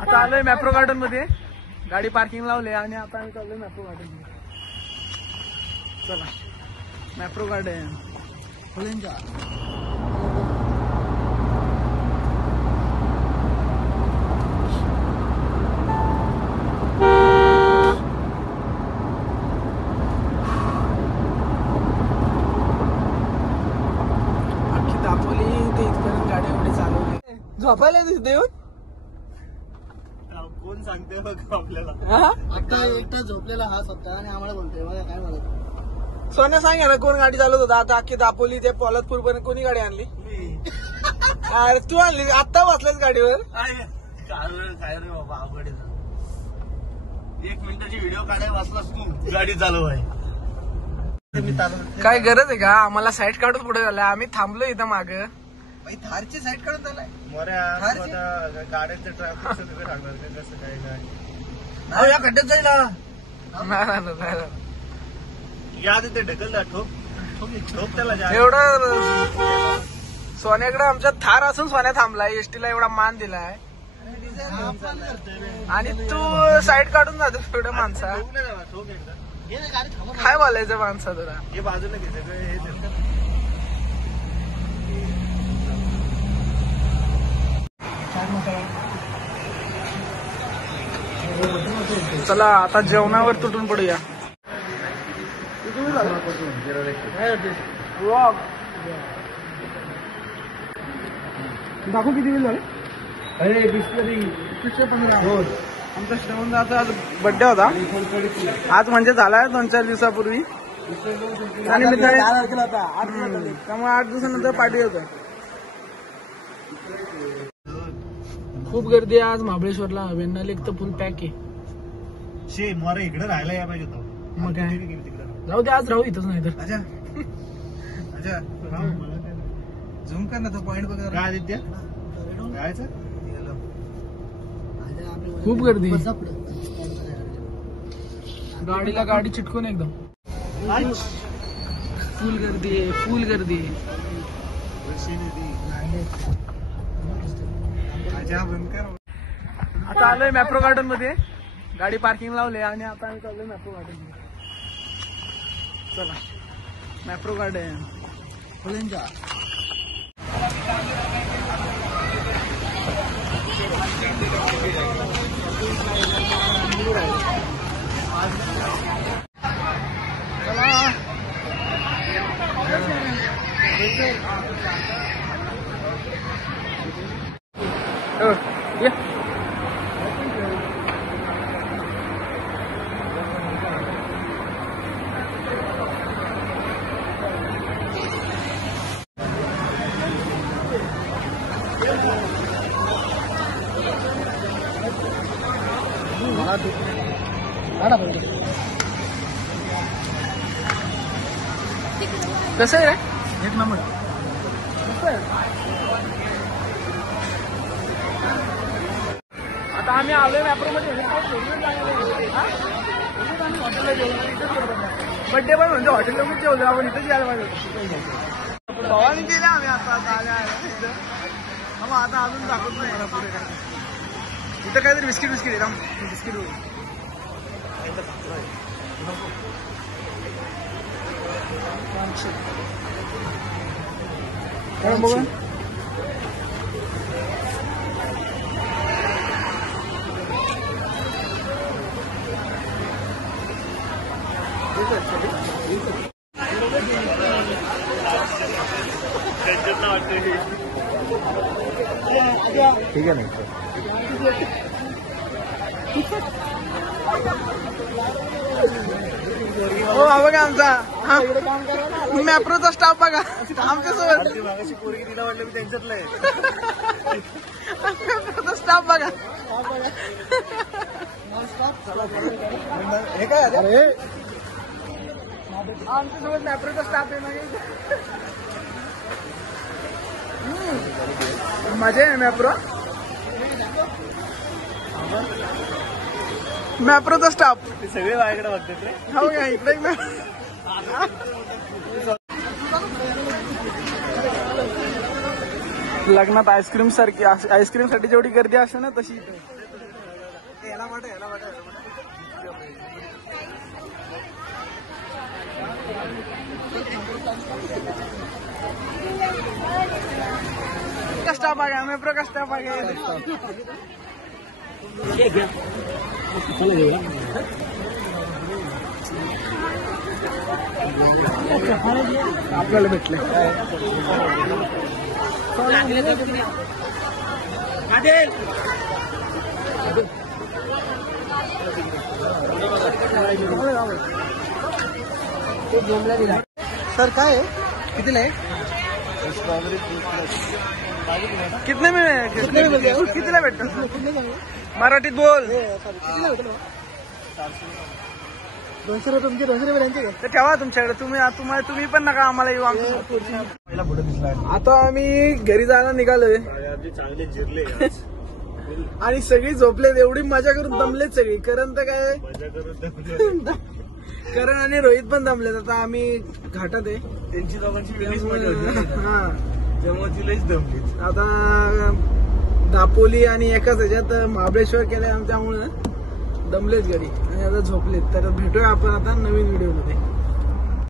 आता आलोय मॅप्रो गार्डन मध्ये, गाडी पार्किंग लावले आणि आता आम्ही चाललोय मॅप्रो गार्डन मध्ये. चला मॅप्रो गार्डन अख्खी दापोली ते इथपर्यंत गाडी एवढी चालवली. झोपायला देऊन कोण सांगते बघ आपल्याला. आता एकटा झोपलेला हा सप्ताह आणि आम्हाला बोलतोय मला काय बोलत. सोन्या सांगा ना कोण गाडी चालवत होता. आता अख्खी दापोली ते पोलादपूर पर्यंत कोणी गाडी आणली? अरे तू आणली, आत्ता बसलायस गाडीवर. काय रे बाबा अवघड आहे. 1 मिनिटाची व्हिडिओ काढायला वाचलास तू, गाडी चालू आहे. काय गरज आहे का आम्हाला? साईड काढून पुढे झालं, आम्ही थांबलो इथं माग. थारची साईड काढून आलाय. गाड्यांचं ट्रॅफिक सगळं राहणार कसं काय नाही या खड्ड्यात जाईल. या तिथे ढकलला ठोक त्याला एवढं सोन्याकडे आमच्या थार असून सोन्या थांबलाय, एसटीला एवढा मान दिलाय आणि तू साईड काढून जातो थोडं. माणसा काय बोलायचं माणसा तुला? हे बाजूला घे सगळं हे. चला आता जेवणावर तुटून पडूया. दाखवू किती वेळ झाले? अरे बिस्लरी 115. आमचा श्रवणचा आज बर्थडे होता. आज म्हणजे झालाय 2-4 दिवसापूर्वी आणि त्यामुळे 8 दिवसानंतर पार्टी होतं. खूप गर्दी आहे आज महाबळेश्वरला. वेण्णाला एक तर फुल पॅक आहे. शे मला इकडे राहायला या पाहिजे होतं. मग काय जाऊ दे, आज राहू इथंच नाही तर. अच्छा अच्छा झूम कर ना तो पॉइंट बघा. काय आदित्य जायचं? खूप गर्दी गाडीला, गाडी चिटकून एकदम फुल गर्दी आहे, फुल गर्दी आहे. आता आलोय मॅप्रो गार्डन मध्ये, गाडी पार्किंग लावले आणि आता आम्ही चाललोय मॅप्रो गार्डन मध्ये. चला मॅप्रो गार्डन कसं आहे रे? 1 नंबर. आता आम्ही आलोय मॅप्रो मध्ये. बड्डे पण म्हणजे हॉटेलला मी जेवलो, आपण इथेच यायला पाहिजे. भवानी केले आम्ही आता आल्या इथं. आता अजून दाखवत नाही पुढे काय. इथं काहीतरी बिस्किट आहे. बिस्किट बघा. ठीक आहे नाही हो बघा आमचा मॅप्रोचा स्टाफ बघा आमच्यासोबत. मागाशी पोरगी तिला वाटलं मी त्यांच्यातलं आहे. मॅप्रोचा स्टाफ बघा. हे काय आमच्यासोबत मॅप्रोचा स्टाफ आहे. मजा आहे मॅप्रो. मॅप्रोचा स्टाफ सगळे माझ्याकडे बघतात रे. हो का? इकडे लग्नात आईस्क्रीम साठी जेवढी गर्दी असते ना तशी याला वाटत कष्टा पागा मेप्रो कष्टा पागा आपल्याला भेटले सर काय आहे कितीला आहे कितने में कितीला भेटतं मराठीत बोल 200 रुपये तुमचे 200 रुपये त्यांचे तर ठेवा तुमच्याकडे तुम्ही पण नका आम्हाला येऊ आता आम्ही घरी जायला निघालोय चांगले जिरले आणि सगळी झोपलेत एवढी मजा करून दमलेत सगळी करण तर काय करण आणि रोहित पण दमलेत आता आम्ही घाटात आहे त्यांची दोघांची वेगळीच मजा होती हा तेव्हा तिलाच दमली आता दापोली आणि एकाच ह्याच्यात महाबळेश्वर केलंय त्यामुळे दमलेत गाडी आणि आता झोपलेत तर भेटूया आपण आता नवीन व्हिडिओ मध्ये